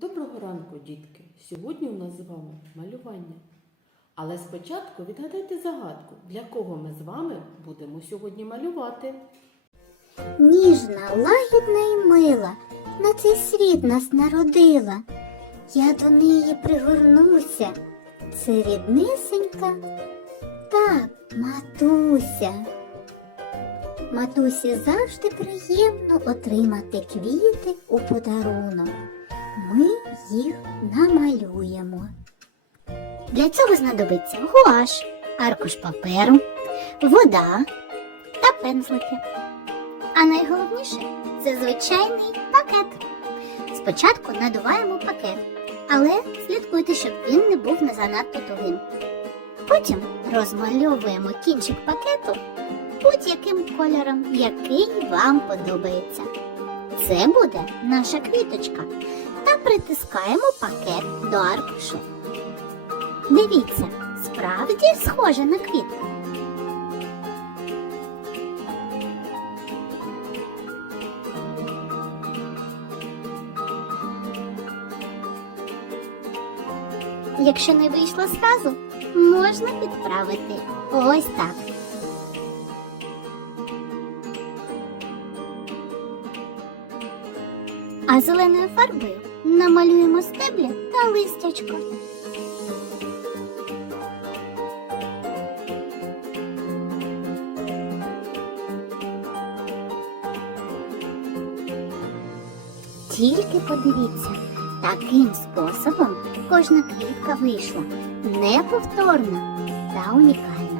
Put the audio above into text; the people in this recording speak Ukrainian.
Доброго ранку, дітки! Сьогодні у нас з вами малювання. Але спочатку відгадайте загадку, для кого ми з вами будемо сьогодні малювати. Ніжна, лагідна і мила, на цей світ нас народила. Я до неї пригорнуся. Це ріднисенька, так, матуся. Матусі завжди приємно отримати квіти у подарунок. Ми їх намалюємо. Для цього знадобиться гуаш, аркуш паперу, вода та пензлики. А найголовніше це звичайний пакет. Спочатку надуваємо пакет, але слідкуйте, щоб він не був не занадто тугим. Потім розмальовуємо кінчик пакету будь-яким кольором, який вам подобається. Це буде наша квіточка. Притискаємо пакет до аркушу. Дивіться, справді схоже на квітку. Якщо не вийшло зразу, можна підправити. Ось так. А зеленою фарбою намалюємо стебля та листячко. Тільки подивіться, таким способом кожна квітка вийшла неповторна та унікальна.